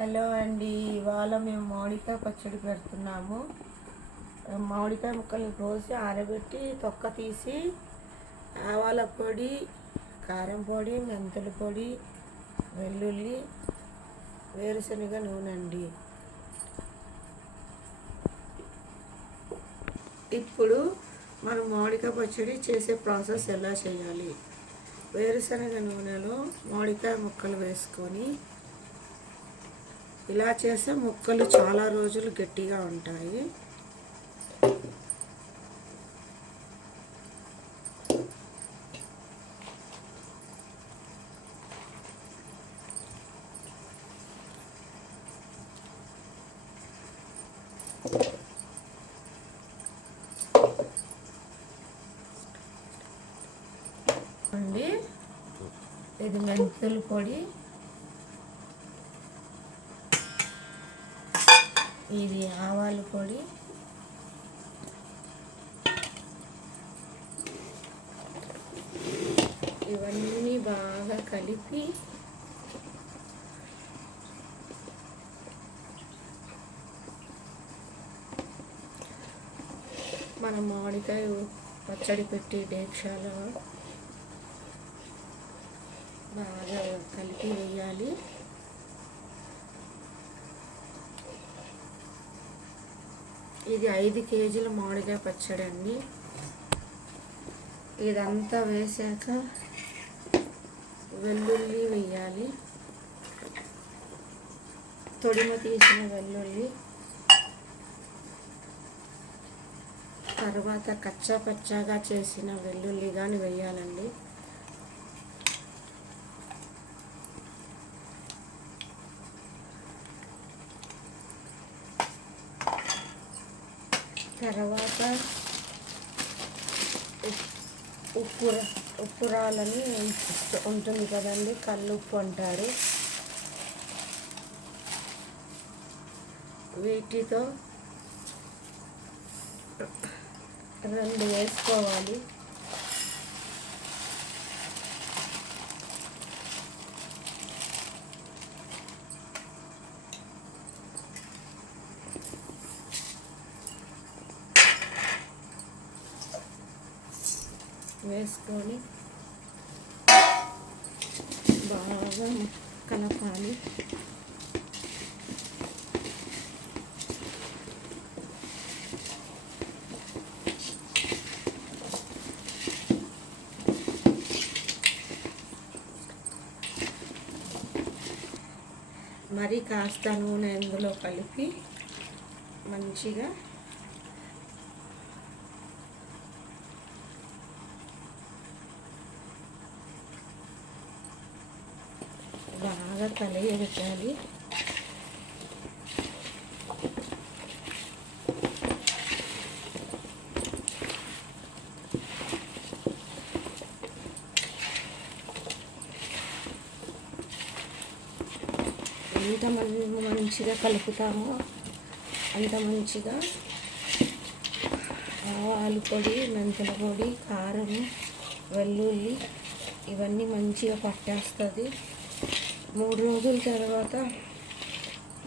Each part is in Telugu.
హలో అండి, ఇవాళ మేము మామిడికాయ పచ్చడి పెడుతున్నాము. మామిడికాయ ముక్కల్ని కోసి ఆరబెట్టి తొక్క తీసి ఆవాల పొడి, కారం పొడి, మెంతుల పొడి, వెల్లుల్లి, వేరుశనగ నూనె అండి. ఇప్పుడు మనం మామిడికాయ పచ్చడి చేసే ప్రాసెస్ ఎలా చేయాలి? వేరుశనగ నూనెలో మామిడికాయ ముక్కలు వేసుకొని ఇలా చేస్తే ముక్కలు చాలా రోజులు గట్టిగా ఉంటాయి. అండి, ఇది మెంతుల పొడి, ఇది ఆవాల పొడి, ఇవన్నీ బాగా కలిపి మనం మామిడికాయ పచ్చడి పెట్టి డేక్షాలో బాగా కలిపి వేయాలి. ఇది 5 కేజీల మామిడికాయ పచ్చడి అండి. ఇదంతా వేసాక వెల్లుల్లి వేయాలి, తొడిమ తీసిన వెల్లుల్లి, తర్వాత కచ్చా పచ్చాగా చేసిన వెల్లుల్లి కానీ వేయాలండి. తర్వాత ఉప్పు రాలని ఉంటుంది కదండి, కల్లుప్పు అంటారు. వీటితో 2 వేసుకోవాలి. వేసుకొని బాగా కలపాలి. మరి కాస్త నూనె ఇందులో కలిపి మంచిగా బాగా కలియబెట్టాలి. ఎంత మంచిగా కలుపుతామో అంత మంచిగా ఆవాల పొడి, మెంతుల పొడి, కారం, వెల్లుల్లి ఇవన్నీ మంచిగా పట్టేస్తుంది. 3 రోజుల తర్వాత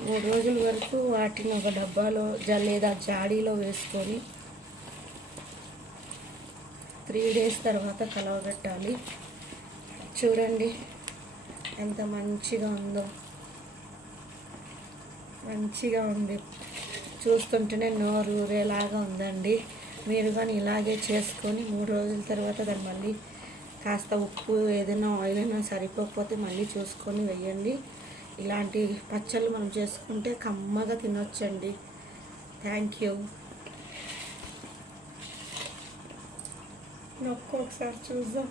3 రోజుల వరకు వాటిని ఒక డబ్బాలో లేదా జాడీలో వేసుకొని 3 డేస్ తర్వాత కలవబెట్టాలి. చూడండి ఎంత మంచిగా ఉందో, మంచిగా ఉంది. చూస్తుంటేనే నోరు ఊరేలాగా ఉందండి. మీరు కానీ ఇలాగే చేసుకొని 3 రోజుల తర్వాత దాన్ని మళ్ళీ కాస్త ఉప్పు ఏదైనా ఆయిల్ అయినా సరిపోకపోతే మళ్ళీ చూసుకొని వేయండి. ఇలాంటి పచ్చళ్ళు మనం చేసుకుంటే కమ్మగా తినొచ్చండి. Thank you. నొక్కు ఒకసారి చూద్దాం.